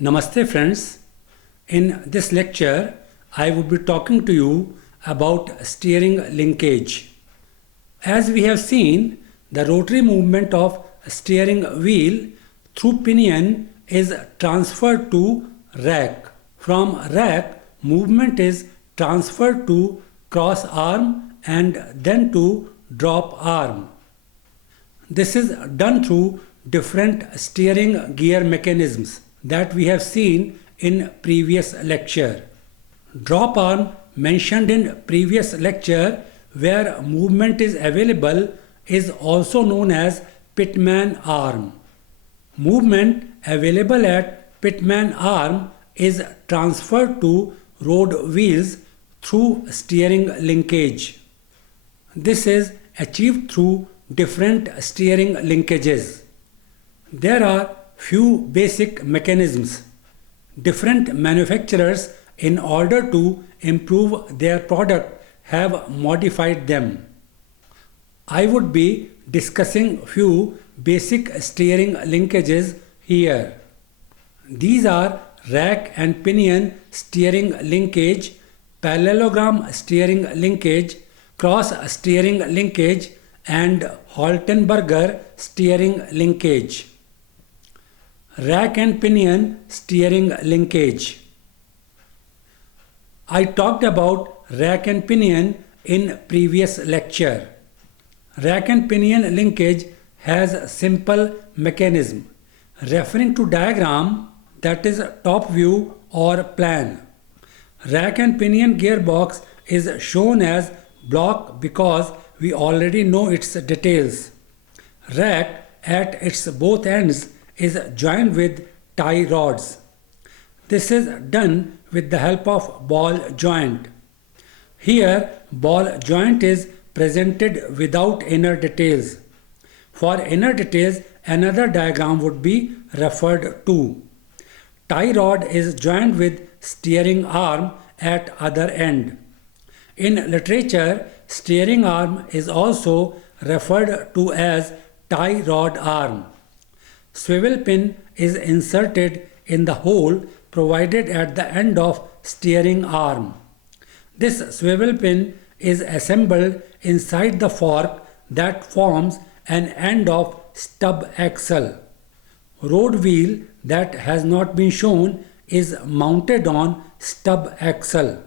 Namaste friends. In this lecture, I would be talking to you about steering linkage. As we have seen, the rotary movement of steering wheel through pinion is transferred to rack. From rack, movement is transferred to cross arm and then to drop arm. This is done through different steering gear mechanisms that we have seen in previous lecture. Drop arm mentioned in previous lecture where movement is available is also known as pitman arm. Movement available at pitman arm is transferred to road wheels through steering linkage. This is achieved through different steering linkages. There are few basic mechanisms. Different manufacturers, in order to improve their product, have modified them. I would be discussing few basic steering linkages here. These are rack and pinion steering linkage, parallelogram steering linkage, cross steering linkage, and Haltenberger steering linkage. Rack and pinion steering linkage. I talked about rack and pinion in previous lecture. Rack and pinion linkage has simple mechanism. Referring to diagram, that is top view or plan. Rack and pinion gearbox is shown as block because we already know its details. Rack at its both ends is joined with tie rods. This is done with the help of ball joint. Here, ball joint is presented without inner details. For inner details, another diagram would be referred to. Tie rod is joined with steering arm at other end. In literature, steering arm is also referred to as tie rod arm. Swivel pin is inserted in the hole provided at the end of steering arm. This swivel pin is assembled inside the fork that forms an end of stub axle. Road wheel that has not been shown is mounted on stub axle.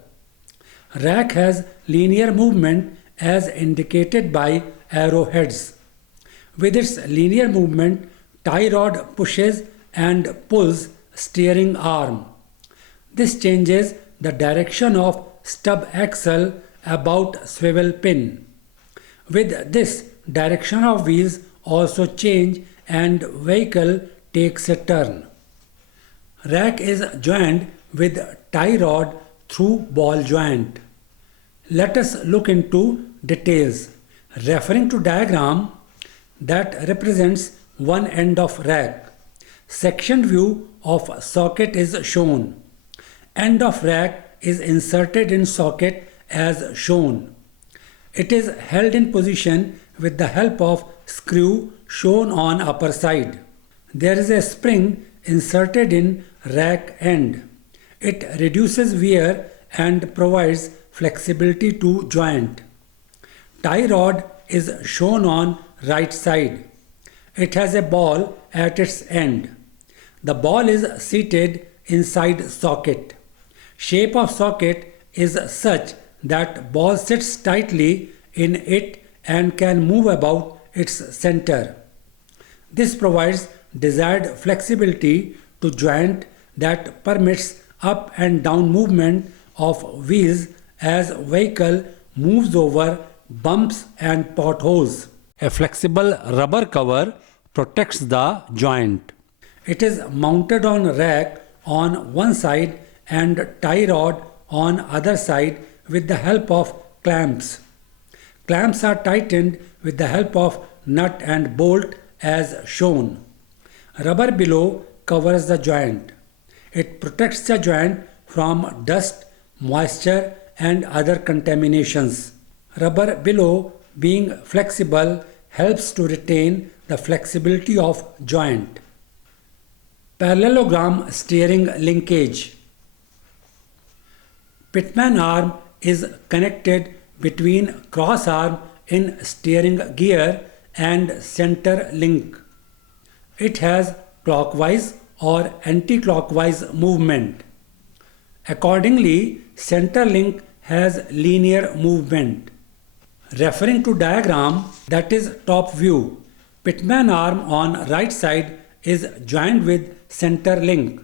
Rack has linear movement as indicated by arrowheads. With its linear movement, tie rod pushes and pulls steering arm. This changes the direction of stub axle about swivel pin. With this, direction of wheels also change and vehicle takes a turn. Rack is joined with tie rod through ball joint. Let us look into details. Referring to diagram that represents one end of rack. Section view of socket is shown. End of rack is inserted in socket as shown. It is held in position with the help of screw shown on upper side. There is a spring inserted in rack end. It reduces wear and provides flexibility to joint. Tie rod is shown on right side. It has a ball at its end. The ball is seated inside socket. Shape of socket is such that ball sits tightly in it and can move about its center. This provides desired flexibility to joint that permits up and down movement of wheels as vehicle moves over bumps and potholes. A flexible rubber cover protects the joint. It is mounted on rack on one side and tie rod on other side with the help of clamps. Clamps are tightened with the help of nut and bolt as shown. Rubber below covers the joint. It protects the joint from dust, moisture and other contaminations. Rubber below, being flexible, helps to retain the flexibility of joint. Parallelogram steering linkage. Pitman arm is connected between cross arm in steering gear and center link. It has clockwise or anti-clockwise movement. Accordingly, center link has linear movement. Referring to diagram, that is top view, Pitman arm on right side is joined with center link.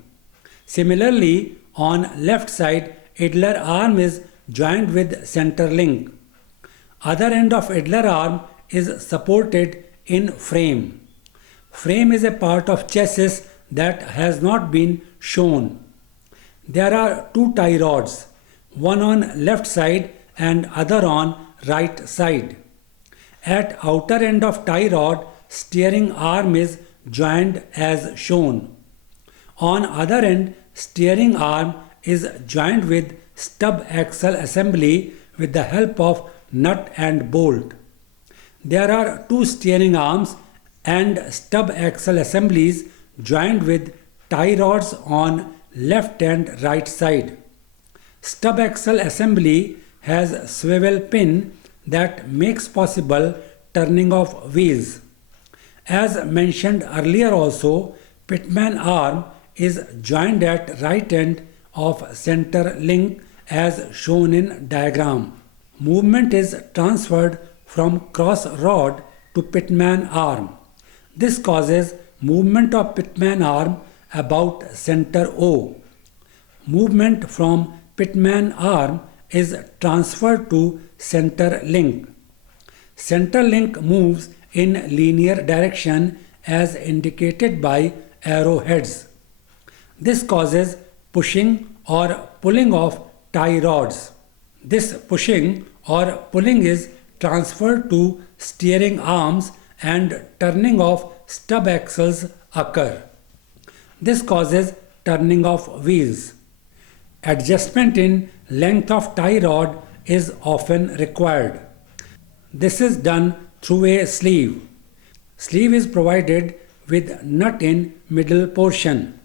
Similarly, on left side, idler arm is joined with center link. Other end of idler arm is supported in frame. Frame is a part of chassis that has not been shown. There are two tie rods, one on left side and other on right side. At outer end of tie rod, steering arm is joined as shown. On other end, steering arm is joined with stub axle assembly with the help of nut and bolt. There are two steering arms and stub axle assemblies joined with tie rods on left and right side. Stub axle assembly has swivel pin that makes possible turning of wheels. As mentioned earlier also, Pitman arm is joined at right end of center link as shown in diagram. Movement is transferred from cross rod to Pitman arm. This causes movement of Pitman arm about center O. Movement from Pitman arm is transferred to center link. Center link moves in linear direction as indicated by arrowheads. This causes pushing or pulling of tie rods. This pushing or pulling is transferred to steering arms and turning of stub axles occur. This causes turning of wheels. Adjustment in length of tie rod is often required. This is done through a sleeve. Sleeve is provided with nut in middle portion.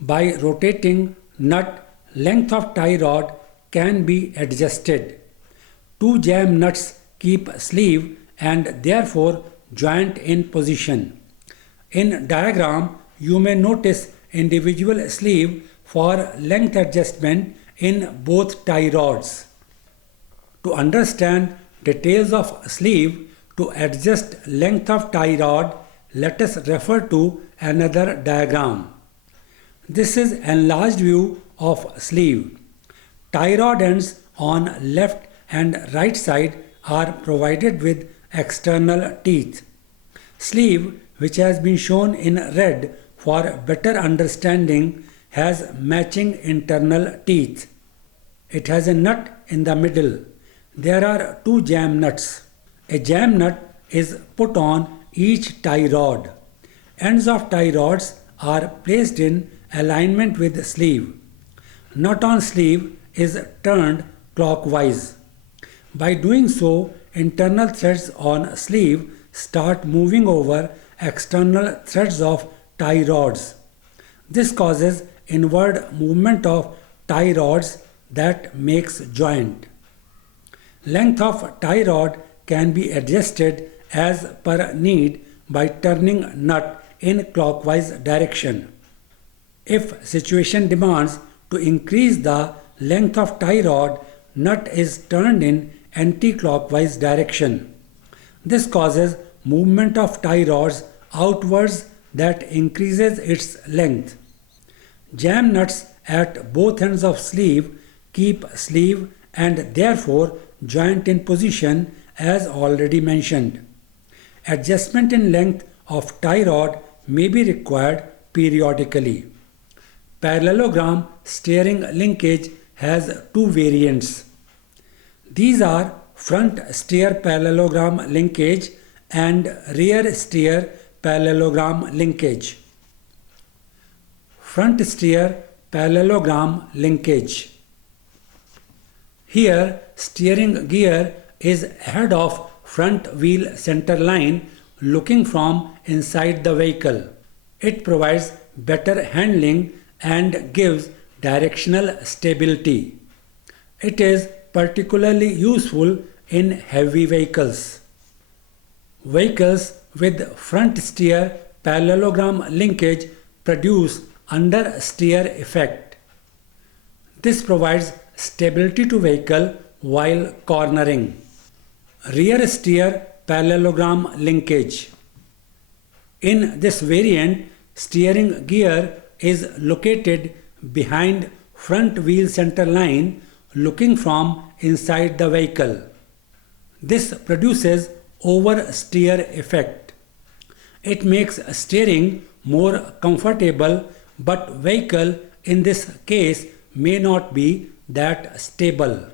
By rotating nut, length of tie rod can be adjusted. Two jam nuts keep sleeve and therefore joint in position. In diagram, you may notice individual sleeve for length adjustment in both tie rods. To understand details of sleeve to adjust length of tie rod, let us refer to another diagram. This is enlarged view of sleeve. Tie rod ends on left and right side are provided with external teeth. Sleeve, which has been shown in red for better understanding, has matching internal teeth. It has a nut in the middle. There are two jam nuts. A jam nut is put on each tie rod. Ends of tie rods are placed in alignment with the sleeve. Nut on sleeve is turned clockwise. By doing so, internal threads on sleeve start moving over external threads of tie rods. This causes inward movement of tie rods that makes joint. Length of tie rod can be adjusted as per need by turning nut in clockwise direction. If situation demands to increase the length of tie rod, nut is turned in anti-clockwise direction. This causes movement of tie rods outwards that increases its length. Jam nuts at both ends of sleeve keep sleeve and therefore joint in position as already mentioned. Adjustment in length of tie rod may be required periodically. Parallelogram steering linkage has two variants. These are front steer parallelogram linkage and rear steer parallelogram linkage. Front steer parallelogram linkage. Here, steering gear is ahead of front wheel center line looking from inside the vehicle. It provides better handling and gives directional stability. It is particularly useful in heavy vehicles. Vehicles with front steer parallelogram linkage produce understeer effect. This provides stability to vehicle while cornering. Rear steer parallelogram linkage. In this variant, steering gear is located behind front wheel center line looking from inside the vehicle. This produces oversteer effect. It makes steering more comfortable, but vehicle in this case may not be that stable.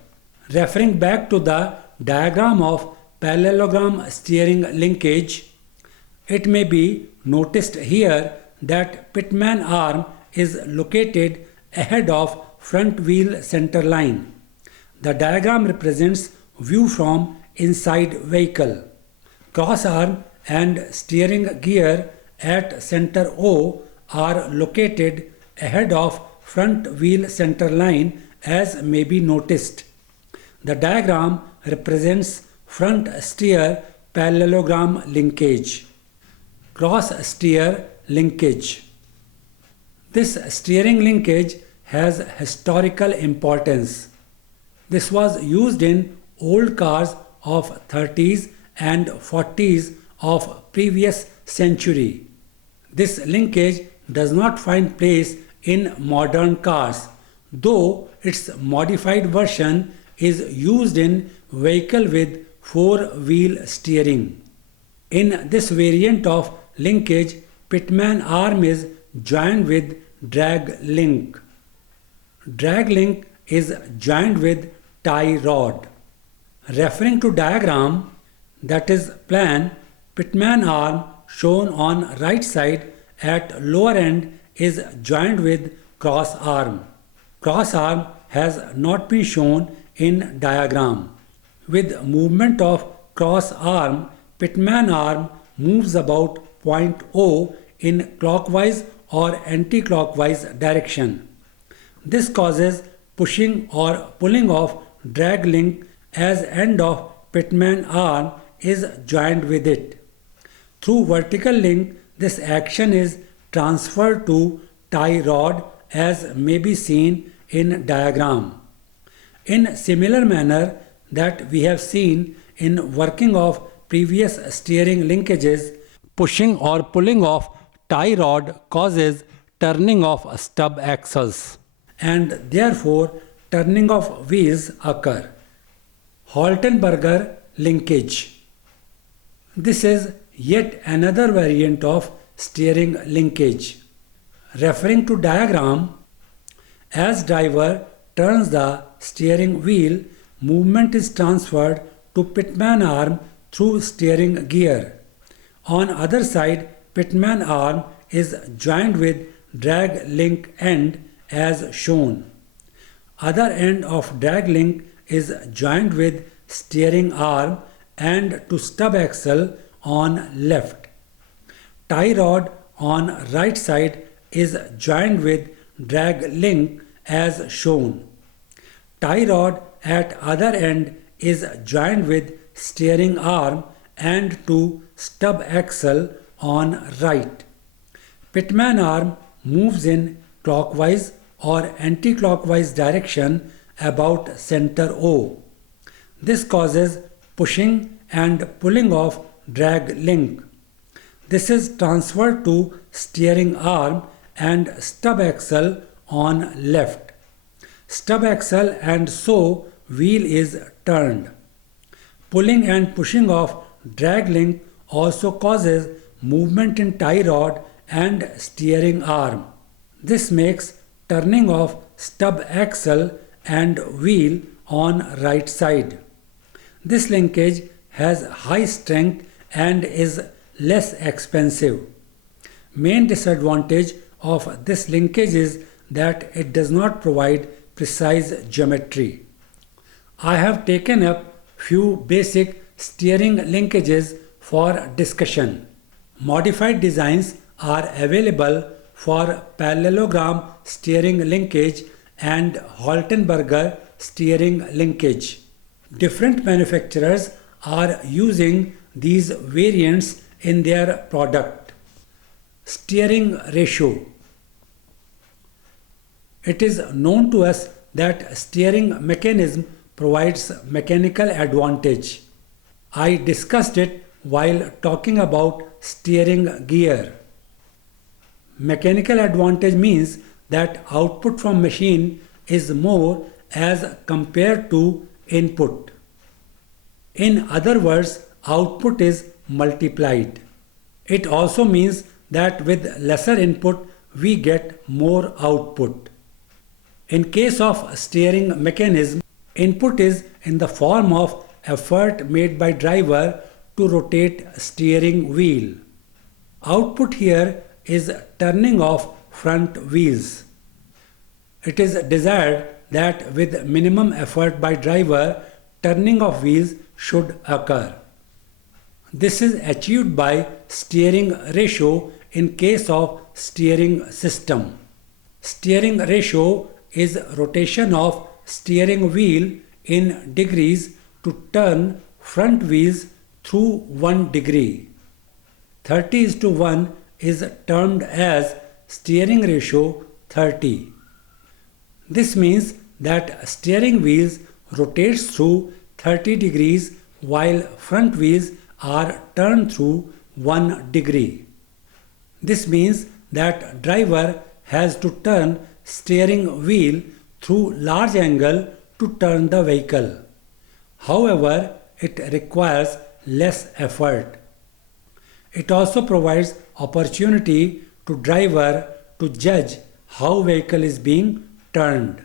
Referring back to the diagram of parallelogram steering linkage, it may be noticed here that pitman arm is located ahead of front wheel center line. The diagram represents view from inside vehicle. Cross arm and steering gear at center O are located ahead of front wheel center line as may be noticed. The diagram represents front steer parallelogram linkage. Cross steer linkage. This steering linkage has historical importance. This was used in old cars of 30s and 40s of previous century. This linkage does not find place in modern cars, though its modified version is used in vehicle with four-wheel steering. In this variant of linkage, pitman arm is joined with drag link. Drag link is joined with tie rod. Referring to diagram, that is plan, pitman arm shown on right side at lower end is joined with cross arm. Cross arm has not been shown in diagram. With movement of cross arm, pitman arm moves about point O in clockwise or anti-clockwise direction. This causes pushing or pulling of drag link as end of pitman arm is joined with it. Through vertical link, this action is transferred to tie rod as may be seen in diagram. In similar manner that we have seen in working of previous steering linkages, pushing or pulling of tie rod causes turning of stub axles and therefore turning of wheels occur. Haltenberger linkage. This is yet another variant of steering linkage. Referring to diagram, as driver turns the steering wheel, movement is transferred to pitman arm through steering gear. On other side, pitman arm is joined with drag link end as shown. Other end of drag link is joined with steering arm and to stub axle on left. Tie rod on right side is joined with drag link as shown. Tie rod at other end is joined with steering arm and to stub axle on right. Pitman arm moves in clockwise or anti-clockwise direction about center O. This causes pushing and pulling of drag link. This is transferred to steering arm and stub axle on left. Stub axle and so wheel is turned. Pulling and pushing of drag link also causes movement in tie rod and steering arm. This makes turning of stub axle and wheel on right side. This linkage has high strength and is less expensive. Main disadvantage of this linkage is that it does not provide precise geometry. I have taken up few basic steering linkages for discussion. Modified designs are available for parallelogram steering linkage and Haltenberger steering linkage. Different manufacturers are using these variants in their product. Steering ratio. It is known to us that steering mechanism provides mechanical advantage. I discussed it while talking about steering gear. Mechanical advantage means that output from machine is more as compared to input. In other words, output is multiplied. It also means that with lesser input we get more output. In case of steering mechanism, input is in the form of effort made by driver to rotate steering wheel. Output here is turning of front wheels. It is desired that with minimum effort by driver, turning of wheels should occur. This is achieved by steering ratio in case of steering system. Steering ratio is rotation of steering wheel in degrees to turn front wheels through 1 degree. 30:1 is termed as steering ratio 30. This means that steering wheels rotates through 30 degrees while front wheels are turned through 1 degree. This means that driver has to turn steering wheel through large angle to turn the vehicle. However, it requires less effort. It also provides opportunity to driver to judge how vehicle is being turned.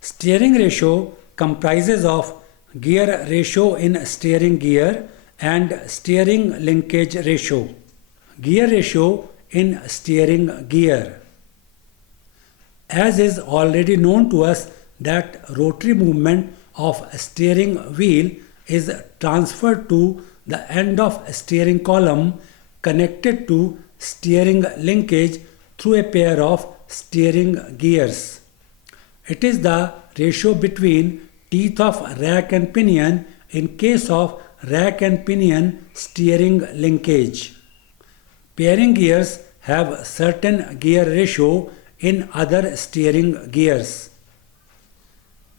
Steering ratio comprises of gear ratio in steering gear and steering linkage ratio. Gear ratio in steering gear. As is already known to us that rotary movement of steering wheel is transferred to the end of steering column connected to steering linkage through a pair of steering gears. It is the ratio between teeth of rack and pinion in case of rack and pinion steering linkage. Pairing gears have certain gear ratio in other steering gears.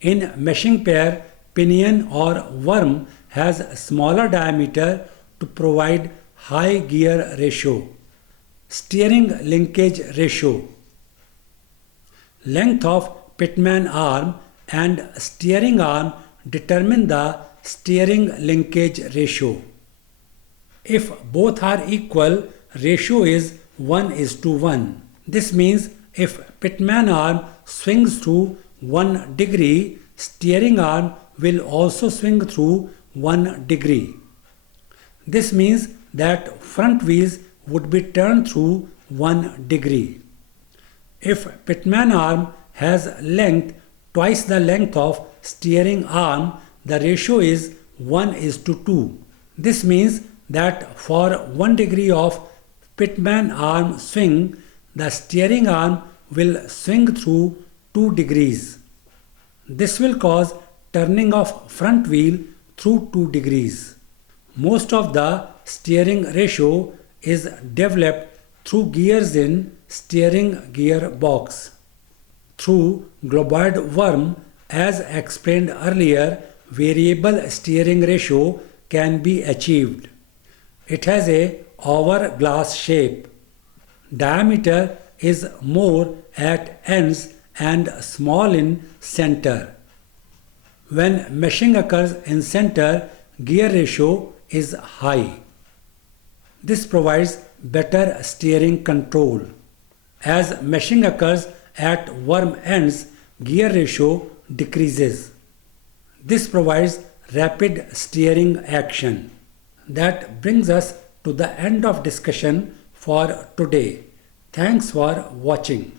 In meshing pair, pinion or worm has smaller diameter to provide high gear ratio. Steering linkage ratio. Length of pitman arm and steering arm determine the steering linkage ratio. If both are equal, ratio is 1:1. This means if pitman arm swings through 1 degree, steering arm will also swing through 1 degree. This means that front wheels would be turned through 1 degree. If pitman arm has length twice the length of steering arm, the ratio is 1:2. This means that for 1 degree of pitman arm swing, the steering arm will swing through 2 degrees. This will cause turning of front wheel through 2 degrees. Most of the steering ratio is developed through gears in steering gear box. Through globoid worm, as explained earlier, variable steering ratio can be achieved. It has a hourglass shape. Diameter is more at ends and small in center. When meshing occurs in center, gear ratio is high. This provides better steering control. As meshing occurs at worm ends, gear ratio decreases. This provides rapid steering action. That brings us to the end of discussion for today. Thanks for watching.